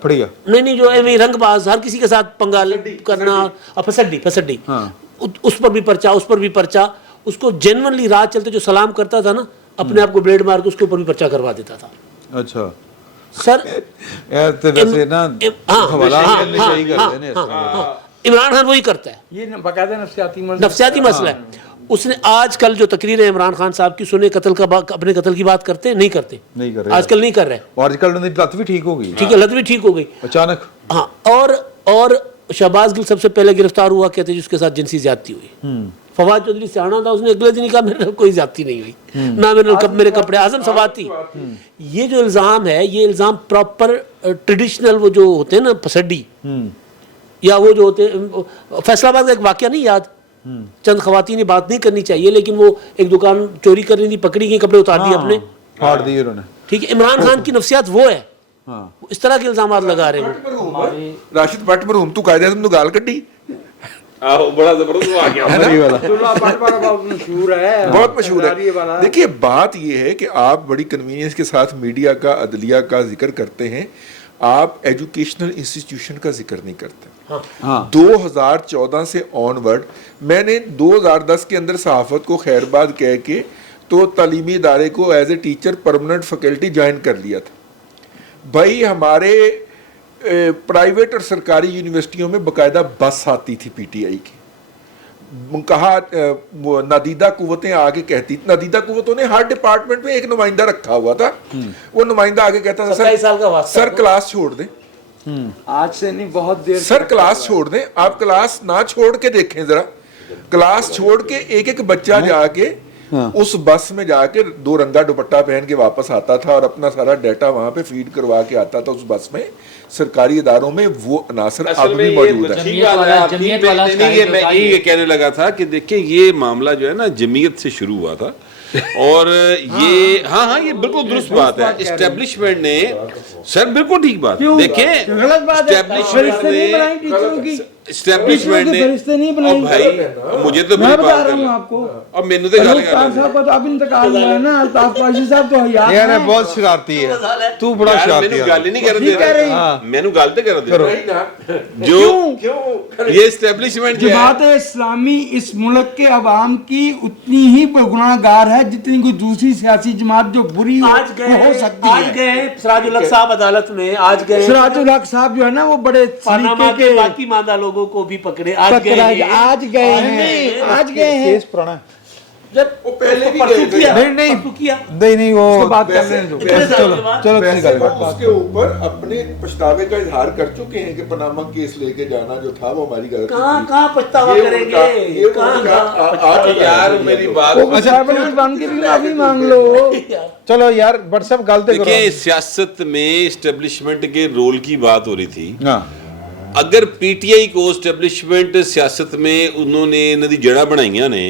پھڑیا نہیں جو رنگ باز, ہر کسی کے ساتھ پنگال کرنا, پھسڈی, اس پر بھی پرچہ, اس پر بھی پرچہ. اس کو جینونلی رات چلتے جو سلام کرتا تھا نا, اپنے آپ کو بلیڈ مار کے اس کے اوپر بھی پرچہ کروا دیتا تھا. اچھا سر, عمران خان وہی کرتا ہے, یہ باقاعدہ نفسیاتی مسئلہ ہے. اس نے آج کل جو تقریریں عمران خان صاحب کی سنے, قتل کا اپنے قتل کی بات کرتے ہیں, نہیں کرتے, آج کل نہیں کر رہے. اور آج کل لت بھی ٹھیک ہو گئی, ٹھیک ہے, لت بھی ٹھیک ہو گئی اچانک. ہاں, اور شہباز گل سب سے پہلے گرفتار ہوا, کہتے جس کے ساتھ جنسی زیادتی ہوئی. فواد چودھری سیاح تھا, اس نے اگلے دن ہی کہا میرے کوئی زیادتی نہیں ہوئی, نہ میرے کپڑے. اعظم سواتی, یہ جو الزام ہے, یہ الزام پراپر ٹریڈیشنل وہ جو ہوتے ہیں نا پسڈی, یا وہ جو ہوتے ہیں, فیصلہ آباد کا ایک واقعہ نہیں یاد, چند خواتین بات نہیں کرنی چاہیے, لیکن وہ ایک دکان چوری کر رہی تھی, پکڑی گئی, کپڑے اتار دیے اپنے, پھاڑ دیے انہوں نے. ٹھیک ہے, عمران خان کی نفسیات وہ ہے, اس طرح کے الزامات لگا رہے ہیں. راشد بٹ مرحوم تو قائد اعظم تو گال کڈی, بڑا زبردست آ گیا, بہت مشہور ہے. دیکھیے بات یہ ہے کہ آپ بڑی کنوینئنس کے ساتھ میڈیا کا, عدلیہ کا ذکر کرتے ہیں, آپ ایجوکیشنل انسٹیٹیوشن کا ذکر نہیں کرتے. 2014 سے آن ورڈ میں نے 2010 کے اندر صحافت کو خیر باد کہہ کے تو تعلیمی ادارے کو as a teacher permanent faculty join کر لیا تھا. بھائی ہمارے پرائیویٹ اور سرکاری یونیورسٹیوں میں باقاعدہ بس آتی تھی پی ٹی آئی کی. کہا نادیدہ قوتیں آگے کہتی, نادیدہ قوتوں نے ہر ڈپارٹمنٹ میں ایک نمائندہ رکھا ہوا تھا, وہ نمائندہ آگے کہتا تھا سر کلاس چھوڑ دیں, آج سے نہیں بہت دیر, سر کلاس چھوڑ دیں. آپ کلاس نہ چھوڑ کے دیکھیں ذرا, کلاس چھوڑ کے ایک بچہ جا کے اس بس میں جا کے 2 رنگا دوپٹہ پہن کے واپس آتا تھا اور اپنا سارا ڈیٹا وہاں پہ فیڈ کروا کے آتا تھا اس بس میں. سرکاری اداروں میں وہ عناصر اب بھی موجود ہے. میں یہ کہنے لگا تھا کہ دیکھیں یہ معاملہ جو ہے نا جمعیت سے شروع ہوا تھا, اور یہ ہاں یہ بالکل درست بات ہے. اسٹیبلشمنٹ نے, سر بالکل ٹھیک بات, دیکھیں اسٹیبلشمنٹ نے, بھائی مجھے تو بتا رہا ہوں آپ کو, اب مینو تو اب انتقال ہوا ہے نا, الطاف قریشی صاحب تو یہ بہت شرارتی ہے, تو بڑا شرارتی ہے, گالی نہیں کر دے, مینو گالتے کر دے جو یہ اسٹیبلشمنٹ جو جماعت اسلامی اس ملک کے عوام کی اتنی ہی گناہ گار ہے جتنی کوئی دوسری سیاسی جماعت جو بری ہو سکتی ہے. آج گئے سراج الحق صاحب عدالت میں, آج گئے سراج الحق صاحب جو ہے نا وہ بڑے پاناما کے باقی ماندہ لوگوں کو بھی پکڑے, آج گئے ہیں. وہ پہلے بھی نہیں وہ بات کر رہے ہیں, چلو اس کے اوپر اپنے پچھتاوے کا اظہار کر چکے ہیں کہ پاناما کیس لے کے جانا جو تھا وہ ہماری غلطی تھی. کہاں پچھتاوا کریں گے, یار میری بات مانگ لو. چلو یار بٹ سب غلطی کرو. دیکھیں سیاست میں اسٹیبلشمنٹ کے رول کی بات ہو رہی تھی. اگر پی ٹی آئی کو اسٹیبلشمنٹ سیاست میں انہوں نے ندی جڑا بنائیاں نے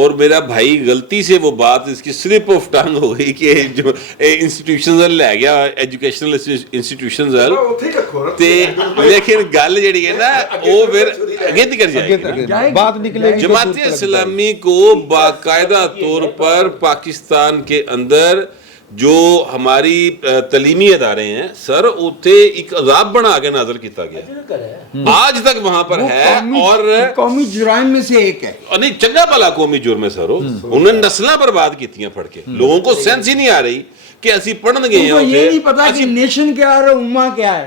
اور میرا بھائی غلطی سے وہ بات اس کی سلپ آف ٹنگ ہو گئی کہ جو انسٹیٹیوشنز لے گیا ایجوکیشنل انسٹیٹیوشنز تے لیکن گل جڑی ہے نا وہ پھر اگے تک جائے گی. بات نکلے گی. جماعت اسلامی کو باقاعدہ طور پر پاکستان کے اندر جو ہماری تعلیمی ادارے ہیں سر اتنے ایک عذاب بنا کے نازل کیتا گیا آج تک وہاں پر ہے اور قومی جرائم میں سے ایک ہے. نہیں چنگا بھلا قومی جرم ہے سر انہوں نے نسلاں برباد کیتیاں پڑھ کے لوگوں کو سینس ہی نہیں آ رہی کہ اسی پڑھن گئے ہیں یہ نہیں پتا کہ نیشن کیا ہے اور امہ کیا ہے.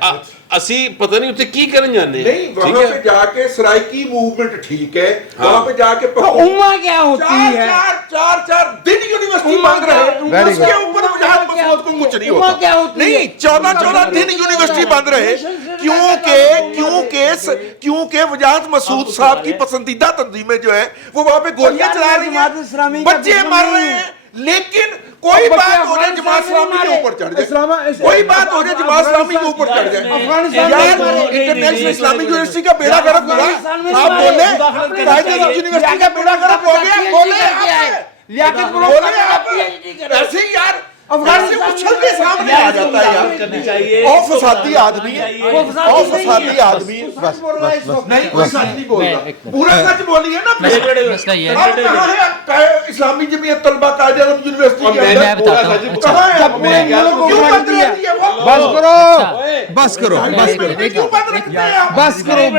اسی پتہ نہیں اتنے کی کرن جانے نہیں وہاں پہ جا کے سرائکی موومنٹ ٹھیک ہے وہاں پہ جا کے امہ کیا ہوتی ہے؟ چار دن یونیورسٹی مانگ رہے ہیں اس کے اوپر وجاہت مسعود کو کچھ نہیں ہوتا نہیں 14 دن یونیورسٹی بند رہے کیونکہ وجاہت مسعود صاحب کی پسندیدہ تنظیمیں جو ہے وہ وہاں پہ گولیاں چلا رہی ہیں بچے مر رہے ہیں لیکن کوئی بات ہو جائے جماعت اسلامی کے اوپر چڑھ جائے کوئی بات ہو جائے جماعت اسلامی کے اوپر چڑھ جائے یار انٹرنیشنل اسلامک یونیورسٹی کا بیڑا گرک ہوا آپ بولے قائد اعظم یونیورسٹی کا بیڑا گرک ہو گیا بولے آپ ایسے ہی یار افغان سے اچھل کے سامنے آ جاتا ہے یار اور فسادی آدمی نہیں کوئی سچ نہیں بولتا پورا سچ بولیے نا مسئلہ یہ ہے اسلامی جمعیت طلبہ قائد اعظم یونیورسٹی کے میں بتاتا ہوں کہاں ہے بس کرو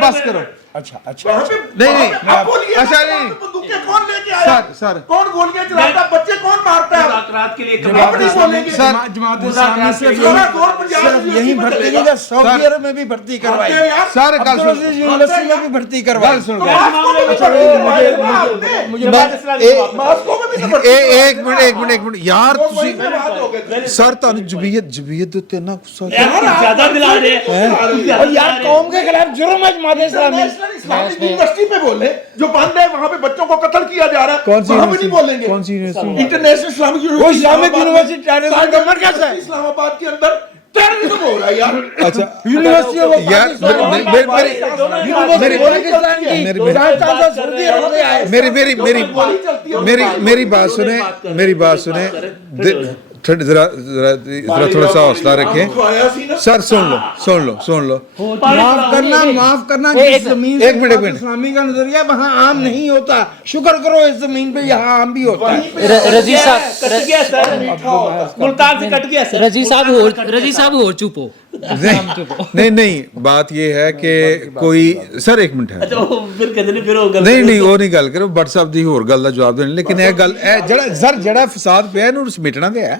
بس کرو. اچھا اچھا نہیں کون لے کے آیا کون گولیاں چلاتا بچے کون مارتا ہے آپ نہیں بولیں گے جماعت اسلامی صرف یہی بھرتی کی سعودی عرب میں بھی بھرتی کروائی سارے یونیورسٹی میں بھی بھرتی کروائی. ایک منٹ یار سر تانوں جمعیت دے تے نا زیادہ دلا رہے ہیں یار قوم کے خلاف جرم ہے جماعت اسلامی. اسلامک یونیورسٹی پہ بولے جو بند ہے وہاں پہ بچوں کو قتل کیا جا رہا ہے کون سی وہاں پہ نہیں بولیں گے کون سی یونیورسٹی انٹرنیشنل اسلامک وہ اسلامک یونیورسٹی ٹیررزم کا مرکز ہے اسلام آباد کے اندر ٹیررزم ہو رہا ہے یار اچھا یونیورسٹی یار میری بات سنیں ذرا تھوڑا سا حوصلہ رکھیں سر سن لو معاف کرنا جس زمین ایک منٹ اسلامی کا نظریہ وہاں عام نہیں ہوتا شکر کرو اس زمین پہ یہاں عام بھی ہوتا ہے. رضی صاحب اور چپ ہو نہیں بات یہ ہے کہ کوئی سر ایک منٹ ہے نہیں وہ نہیں گل کرو بٹ صاحب دی ہور گل دا جواب دینا لیکن یہ گل جڑا فساد پیا نو سمیٹنا تے ہے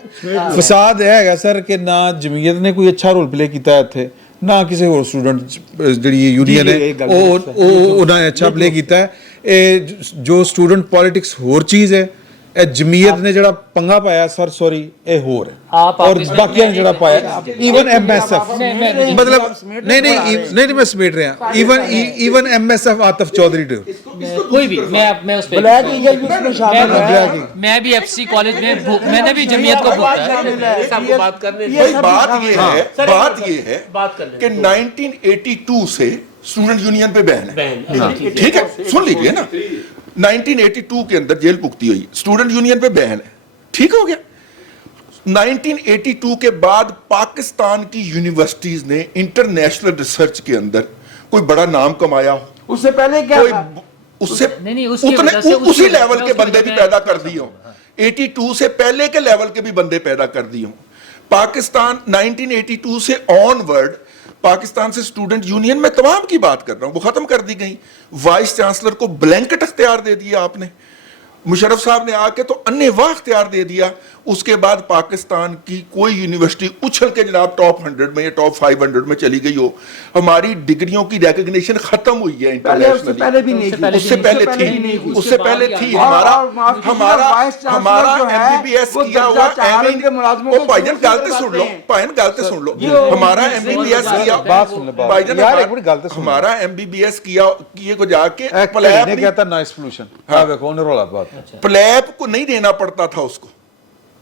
فساد یہ ہے سر کہ نہ جمعیت نے کوئی اچھا رول پلے کیتا ہے اتنے نہ کسی اور اسٹوڈنٹ جڑی یونین ہے انہوں نے اچھا پلے کیتا ہے جو اسٹوڈنٹ پالیٹکس ہور چیز ہے جمعیت نے جڑا پنگا پایا سر سوری اے ہور ہے اور باقی نے جڑا پایا ایون ایم ایس ایف مطلب نہیں میں سمیٹ رہا even M S F Atif Chaudhry ڈو کوئی بھی میں اس پہ میں بھی ایف سی کالج میں نے بھی جمعیت کو بات یہ ہے کہ 1982 سے اسٹوڈنٹ یونین پہ بین ہے ٹھیک ہے سن لیجئے نا 1982 کے اندر جیل پکتی ہوئی اسٹوڈنٹ یونین پہ بین ہے ٹھیک ہو گیا 1982 کے بعد پاکستان کی یونیورسٹیز نے انٹرنیشنل ریسرچ کے اندر کوئی بڑا نام کمایا ہو اس سے پہلے کیا اسی لیول کے بندے بھی پیدا کر دی ہوں 82 سے پہلے کے لیول کے بھی بندے پیدا کر دی ہوں پاکستان 1982 سے آن ورڈ پاکستان سے اسٹوڈنٹ یونین میں تمام کی بات کر رہا ہوں وہ ختم کر دی گئی وائس چانسلر کو بلینکٹ اختیار دے دیا آپ نے مشرف صاحب نے آ کے تو انواع اختیار دے دیا اس کے بعد پاکستان کی کوئی یونیورسٹی اچھل کے جناب ٹاپ 100 میں یا ٹاپ 500 میں چلی گئی ہو ہماری ڈگریوں کی ریکگنیشن ختم ہوئی ہے انٹرنیشنلی اس سے پہلے تھی ہمارا ایم بی بی ایس کیا ہوا گالتے سن لو ہمارا ایم بی بی ایس کیا ہمارا ایم بی بی ایس کیے کو جا کے پلیب کو نہیں دینا پڑتا تھا اس کو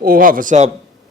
ਉਹ ਹਾਫਿਜ਼ ਸਾਹਿਬ,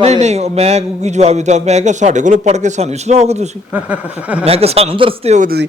ਨਹੀਂ ਮੈਂ ਕੀ ਜਵਾਬ ਦਿੱਤਾ, ਮੈਂ ਕਿਹਾ ਸਾਡੇ ਕੋਲੋਂ ਪੜ੍ਹ ਕੇ ਸਾਨੂੰ ਸੁਣਾਓਗੇ ਤੁਸੀਂ? ਮੈਂ ਕਿਹਾ ਸਾਨੂੰ ਦਰਸਤੇ ਹੋਗੇ ਤੁਸੀਂ।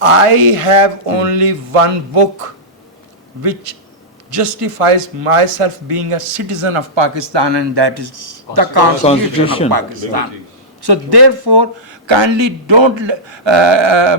I have only one book which justifies myself being a citizen of Pakistan, and that is the Constitution of Pakistan. So therefore, kindly don't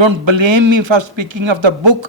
don't blame me for speaking of the book,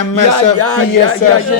MSF, PSF,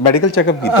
medical checkup ਕੀਤਾ।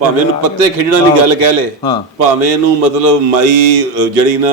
ਭਾਵੇਂ ਨੂੰ ਪੱਤੇ ਖਿੱਚਣ ਵਾਲੀ ਗੱਲ ਕਹਿ ਲੈ, ਭਾਵੇਂ ਨੂੰ ਮਤਲਬ ਮਾਈ ਜਿਹੜੀ ਨਾ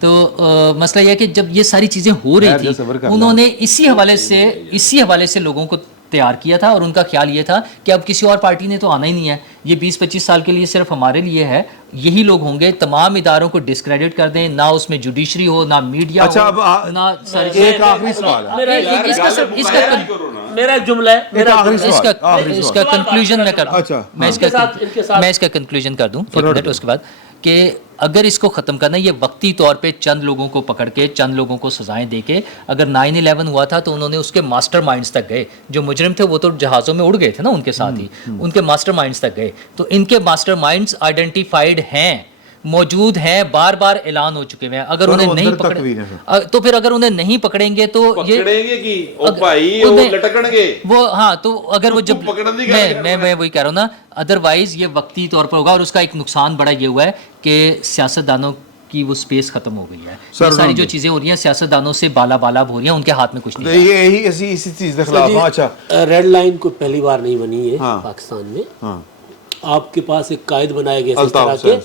تو مسئلہ یہ ہے کہ جب یہ ساری چیزیں ہو رہی تھی انہوں نے اسی حوالے سے لوگوں کو تیار کیا تھا، اور ان کا خیال یہ تھا کہ اب کسی اور پارٹی نے تو آنا ہی نہیں ہے، یہ 20-25 سال کے لیے صرف ہمارے لیے ہے، یہی لوگ ہوں گے، تمام اداروں کو ڈسکریڈٹ کر دیں، نہ اس میں جوڈیشری ہو، نہ میڈیا ہو، نہ ایک آخری سوال ہے، میرا جملہ ہے، اس کا کنکلوژن میں کر دوں، میں اس کا کنکلوژن کر دوں ایک منٹ اس کے بعد، کہ اگر اس کو ختم کرنا یہ وقتی طور پہ چند لوگوں کو پکڑ کے چند لوگوں کو سزائیں دے کے، اگر 9/11 ہوا تھا تو انہوں نے اس کے ماسٹر مائنڈز تک گئے، جو مجرم تھے وہ تو جہازوں میں اڑ گئے تھے نا ان کے ساتھ ہی، ان کے ماسٹر مائنڈز تک گئے، تو ان کے ماسٹر مائنڈز آئیڈینٹیفائڈ ہیں، موجود ہیں، بار بار اعلان ہو چکے ہیں، اگر انہیں نہیں پکڑے تو پھر اگر انہیں نہیں پکڑیں گے تو یہ وہ ہاں تو اگر وہ جب میں وہی کہہ رہا ہوں نا، ادروائز یہ وقتی طور پر ہوگا، اور اس کا ایک نقصان بڑا یہ ہوا ہے کہ سیاستدانوں کی وہ سپیس ختم ہو گئی ہے، یہ ساری جو چیزیں ہو رہی ہیں سیاستدانوں سے بالا ہو رہی ہیں، ان کے ہاتھ میں کچھ نہیں ہے۔ یہی اسی چیز کے خلاف ہوں۔ اچھا، ریڈ لائن کوئی پہلی بار نہیں بنی ہے پاکستان میں، آپ کے پاس ایک قائد بنائے گئے اس طرح کے،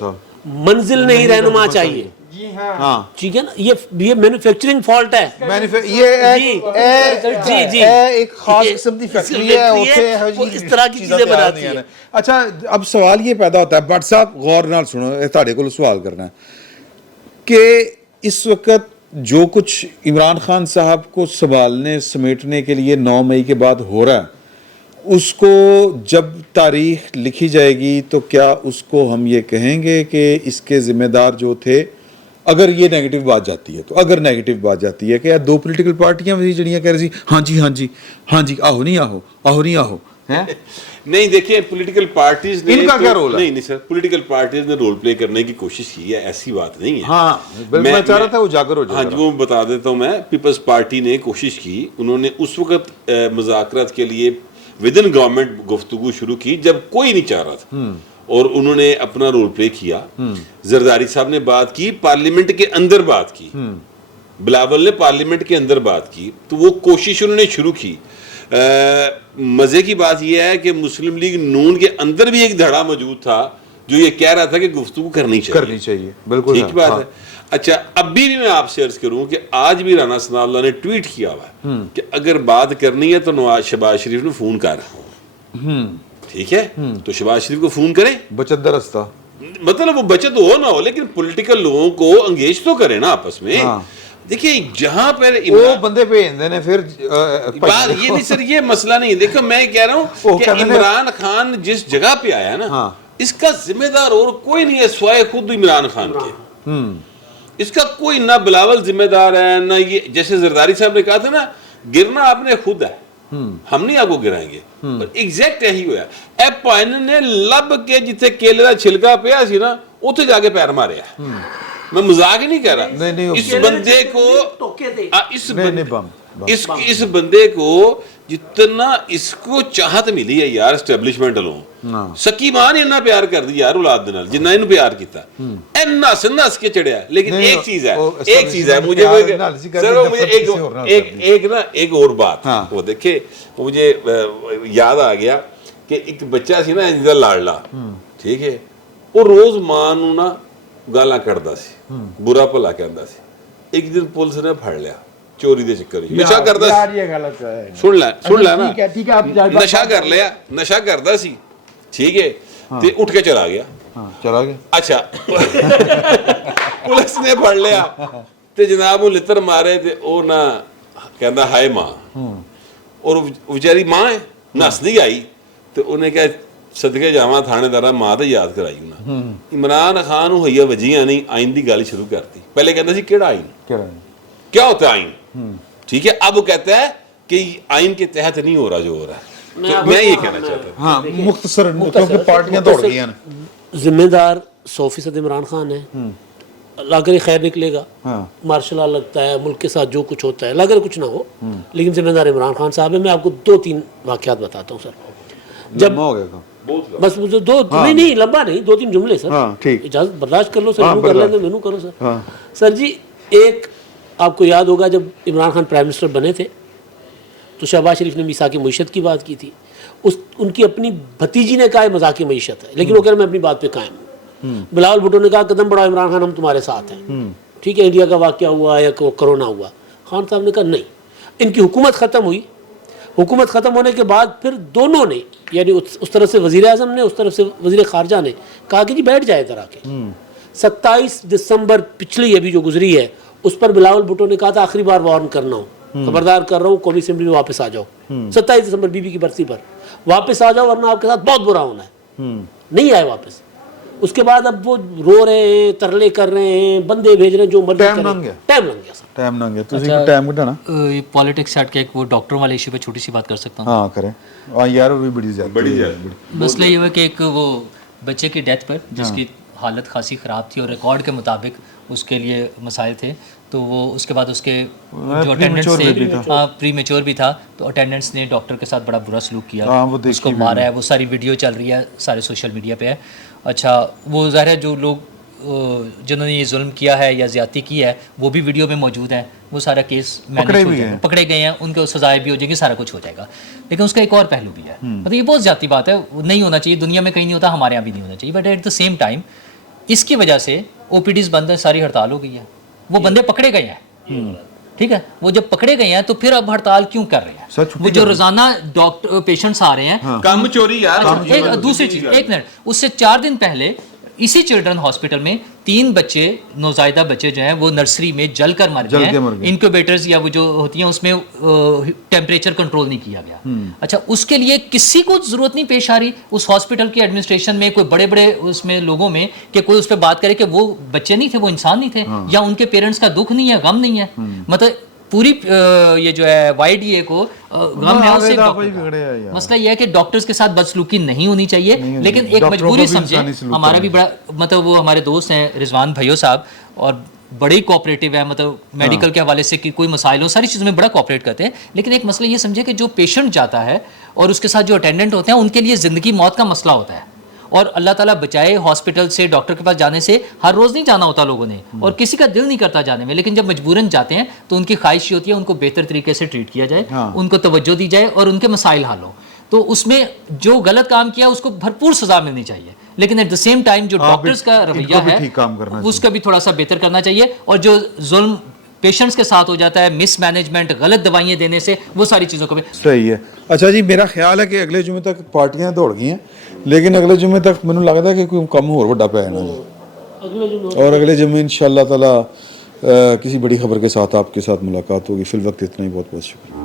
منزل نہیں رہنما چاہیے، ٹھیک ہے نا، یہ مینوفیکچرنگ فالٹ ہے، یہ ایک خاص قسم کی فیکٹری ہے، اس طرح کی چیزیں بناتی ہے۔ اچھا، اب سوال یہ پیدا ہوتا ہے، بٹ صاحب غور نال سنو، تہاڈے کول سوال کرنا ہے کہ اس وقت جو کچھ عمران خان صاحب کو سنبھالنے سمیٹنے کے لیے 9 مئی کے بعد ہو رہا ہے، اس کو جب تاریخ لکھی جائے گی تو کیا اس کو ہم یہ کہیں گے کہ اس کے ذمہ دار جو تھے، اگر یہ نیگیٹو بات جاتی ہے تو، اگر نیگیٹو بات جاتی ہے کہ دو پولیٹیکل پارٹیاں بھی جڑیاں کہہ رہی سی ہاں جی آہو نہیں آہو نہیں، دیکھیں پولیٹیکل پارٹیز نے ان کا کیا رول ہے؟ نہیں سر، پولیٹیکل پارٹیز نے رول پلے کرنے کی کوشش کی ہے، ایسی بات نہیں ہے۔ ہاں بالکل، میں چاہ رہا تھا اجاگر ہو جائے۔ ہاں جی، وہ بتا دیتا ہوں میں، پیپلز پارٹی نے کوشش کی، انہوں نے اس وقت مذاکرات کے لیے ود ان گورنمنٹ گفتگو شروع کی جب کوئی نہیں چاہ رہا تھا، اور انہوں نے اپنا رول پلے کیا۔ زرداری صاحب نے بات کی، پارلیمنٹ کے اندر بات کی، بلاول نے پارلیمنٹ کے اندر بات کی، تو وہ کوشش انہوں نے شروع کی۔ مزے کی بات یہ ہے کہ مسلم لیگ نون کے اندر بھی ایک دھڑا موجود تھا جو یہ کہہ رہا تھا کہ گفتگو کرنی چاہیے، بالکل ٹھیک بات ہے۔ اچھا، اب بھی میں آپ سے عرض کروں کہ آج بھی رانا ثناء اللہ نے ٹویٹ کیا ہوا ہے کہ اگر بات کرنی ہے تو شہباز شریف نے فون کر، ٹھیک ہے، تو شہباز شریف کو فون کریں، بچت دا رستہ، مطلب وہ بچت ہو نہ ہو لیکن پولیٹیکل لوگوں کو انگیج تو کریں نا آپس میں۔ دیکھیں جہاں پر وہ بندے بھیجتے ہیں پھر بات یہ نہیں سر، یہ مسئلہ نہیں ہے۔ دیکھو میں کہہ رہا ہوں کہ عمران خان جس جگہ پہ آیا ہے نا، اس کا ذمہ دار اور کوئی نہیں ہے سوائے خود عمران خان کے، اس کا کوئی نہ بلاول ذمہ دار ہے نہ یہ، جیسے زرداری صاحب نے کہا تھا نا، گرنا آپ نے خود ہے، ہم نہیں آپ کو گرائیں گے، ایگزیکٹ یہی ہوا ہے۔ پوائن نے لب کے جتنے کیلے کا چھلکا پیا سی نا، اتنے جا کے پیر مارے، میں مذاق ہی نہیں کہہ رہا، اس بندے کو اس بندے کو جتنا اس کو چاہت ملی ہے یار اسٹیبلشمنٹ لوں، سکی ماں نے اتنا پیار کر دی یار اولاد دے نال جنہ انہوں پیار کیتا، نس نس کے چڑھیا۔ لیکن ایک چیز ہے مجھے ایک اور بات وہ دیکھے، مجھے یاد آ گیا کہ ایک بچہ سی نا جدا لاڈلا، ٹھیک ہے، وہ روز ماں نو نا گالاں کڑدا سی، برا بھلا کہندا سی۔ ایک دن پولیس نے پھڑ لیا چوری دے چکر وچ، نشہ کردا سی، سن لے نا، نشہ کردا سی، ٹھیک ہے، تے اٹھ کے چلا گیا۔ اچھا پولیس نے پھڑ لیا تے جناب وہ لتر مارے تے او نہ کہندا ہائے ماں، اور بیچاری ماں ہے نس نہیں آئی، تے انہیں کہا صدقے جاواں تھانے دارا ماں تے یاد کرائی انہاں۔ عمران خان ہوئی وجیاں نہیں، آئین دی گل شروع کرتی، پہلے کہندا سی کیڑا آئین، کیا ہوتا ہے آئین، ٹھیک ہے، اب وہ کہتا ہے کہ آئین کے تحت نہیں ہو رہا جو ہو رہا ہے۔ میں یہ کہنا چاہتا ہوں، ہاں مختصر، کیونکہ پارٹیاں دوڑ گئی ہیں، ذمہ دار 100% عمران خان ہے، اللہ کرے خیر نکلے گا، مارشل لا لگتا ہے، ملک کے ساتھ جو کچھ ہوتا ہے، اللہ کرے کچھ نہ ہو، لیکن ذمہ دار عمران خان صاحب ہے۔ میں آپ کو 2-3 واقعات بتاتا ہوں سر، جب بس مجھے نہیں لمبا نہیں، 2-3 جملے سر، اجازت برداشت کر لو سر، کر لیں مینو کرو سر۔ سر جی، ایک آپ کو یاد ہوگا جب عمران خان پرائم منسٹر بنے تھے تو شہباز شریف نے میثاق معیشت کی بات کی تھی، ان کی اپنی بھتیجی نے کہا مذاق معیشت ہے، لیکن وہ کہہ رہے میں اپنی بات پہ قائم ہوں۔ بلاول بھٹو نے کہا قدم بڑھاؤ عمران خان ہم تمہارے ساتھ ہیں، ٹھیک ہے انڈیا کا واقعہ ہوا یا کرونا ہوا. خان صاحب نے کہا نہیں, ان کی حکومت ختم ہوئی, حکومت ختم ہونے کے بعد پھر دونوں نے یعنی اس طرف سے وزیر اعظم نے, اس طرف سے وزیر خارجہ نے کہا کہ جی بیٹھ جائے ادھر آ کے. 27 دسمبر پچھلی ابھی جو گزری ہے اس پر بلاول بھٹو نے کہا تھا آخری بار وارن کرنا ہوں, خبردار کر رہا ہوں, قومی اسمبلی میں واپس آ جاؤ. 27 دسمبر بی بی کی برسی پر واپس آ جاؤ ورنہ آپ کے ساتھ بہت برا ہونا ہے. نہیں آئے واپس. اس کے بعد اب وہ رو رہے ہیں, ترلے کر رہے ہیں, بندے بھیج رہے ہیں, جو مرضی ٹائم کریں. لنگ گیا. ٹائم لگ گیا سر. ٹائم نہ گیا تسی کو ٹائم کٹانا. یہ پالیٹکس ہٹ کے ایک وہ ڈاکٹر والے ایشو پہ چھوٹی سی بات کر سکتا ہوں. ہاں کریں. ہاں یار وہ بھی بڑی زیادہ مسئلہ یہ ہوا کہ ایک وہ بچے کی ڈیتھ پر جس کی حالت خاصی خراب تھی اور ریکارڈ کے مطابق اس کے لیے مسائل تھے, تو وہ اس کے بعد اس کے جو اٹینڈنٹس تھے, ہاں پری میچور بھی تھا, تو اٹینڈنٹس نے ڈاکٹر کے ساتھ بڑا برا سلوک کیا, اس کو مارا ہے. وہ ساری ویڈیو چل رہی ہے, سارے سوشل میڈیا پہ ہے. اچھا وہ ظاہر ہے جو لوگ جنہوں نے یہ ظلم کیا ہے یا زیادتی کی ہے وہ بھی ویڈیو میں موجود ہیں, وہ سارا کیس پکڑے گئے ہیں, ان کو سزائیں بھی ہو جائیں گی, سارا کچھ ہو جائے گا. لیکن اس کا ایک اور پہلو بھی ہے, مطلب یہ بہت زیادتی بات ہے, نہیں ہونا چاہیے, دنیا میں کہیں نہیں ہوتا, ہمارے یہاں بھی نہیں ہونا چاہیے. But at the same time اس کی وجہ سے او پی ڈیز بند ہیں, ساری ہڑتال ہو گئی ہے, وہ بندے پکڑے گئے ہیں. ٹھیک ہے, وہ جب پکڑے گئے ہیں تو پھر اب ہڑتال کیوں کر رہے ہیں؟ وہ جو روزانہ ڈاکٹر پیشنٹس آ رہے ہیں, کام چوری یار. دوسری چیز, ایک منٹ, اس سے 4 دن پہلے اسی چلڈرن ہاسپٹل میں 3 بچے, نوزائیدہ بچے جو ہیں وہ نرسری میں جل کر مر گئے ہیں. انکیوبیٹرز یا وہ جو ہوتی ہیں اس میں ٹیمپریچر کنٹرول نہیں کیا گیا. اچھا اس کے لیے کسی کو ضرورت نہیں پیش آ رہی اس ہاسپٹل کی ایڈمنسٹریشن میں, کوئی بڑے بڑے اس میں لوگوں میں, کہ کوئی اس پہ بات کرے کہ وہ بچے نہیں تھے, وہ انسان نہیں تھے, یا ان کے پیرنٹس کا دکھ نہیں ہے, غم نہیں ہے. مطلب پوری یہ جو ہے وائی ڈی اے کو غم ہے اس سے. مسئلہ یہ ہے کہ ڈاکٹرز کے ساتھ بدسلوکی نہیں ہونی چاہیے, لیکن ایک مجبوری سمجھیں. ہمارا بھی بڑا مطلب وہ ہمارے دوست ہیں رضوان بھائیو صاحب, اور بڑے کوآپریٹو ہے, مطلب میڈیکل کے حوالے سے کہ کوئی مسائل ہو, ساری چیزوں میں بڑا کوآپریٹ کرتے ہیں. لیکن ایک مسئلہ یہ سمجھے کہ جو پیشنٹ جاتا ہے اور اس کے ساتھ جو اٹینڈنٹ ہوتے ہیں ان کے لیے زندگی موت کا مسئلہ ہوتا ہے, اور اللہ تعالیٰ بچائے ہاسپٹل سے ڈاکٹر کے پاس جانے سے. ہر روز نہیں جانا ہوتا لوگوں نے, اور کسی کا دل نہیں کرتا جانے میں, لیکن جب مجبوراً جاتے ہیں تو ان کی خواہش یہ ہوتی ہے ان کو بہتر طریقے سے ٹریٹ کیا جائے, ان کو توجہ دی جائے اور ان کے مسائل حل ہو. تو اس میں جو غلط کام کیا اس کو بھرپور سزا ملنی چاہیے, لیکن ایٹ دا سیم ٹائم جو ڈاکٹرز کا رویہ ہے اس کا بھی تھوڑا سا بہتر کرنا چاہیے. اور جو ظلم پیشنٹس کے ساتھ ہو جاتا ہے, مس مینجمنٹ, غلط دوائیں دینے سے, وہ ساری چیزوں کو بھی صحیح ہے. اچھا جی, میرا خیال ہے کہ اگلے جمعے تک پارٹیاں دوڑ گئی ہیں, لیکن اگلے جمعے تک مجھے لگتا ہے کہ کوئی کم اور بڑا پہ ہے نا, اور اگلے جمعے ان شاء اللہ تعالیٰ کسی بڑی خبر کے ساتھ آپ کے ساتھ ملاقات ہوگی. فی الوقت اتنا ہی, بہت بہت شکریہ.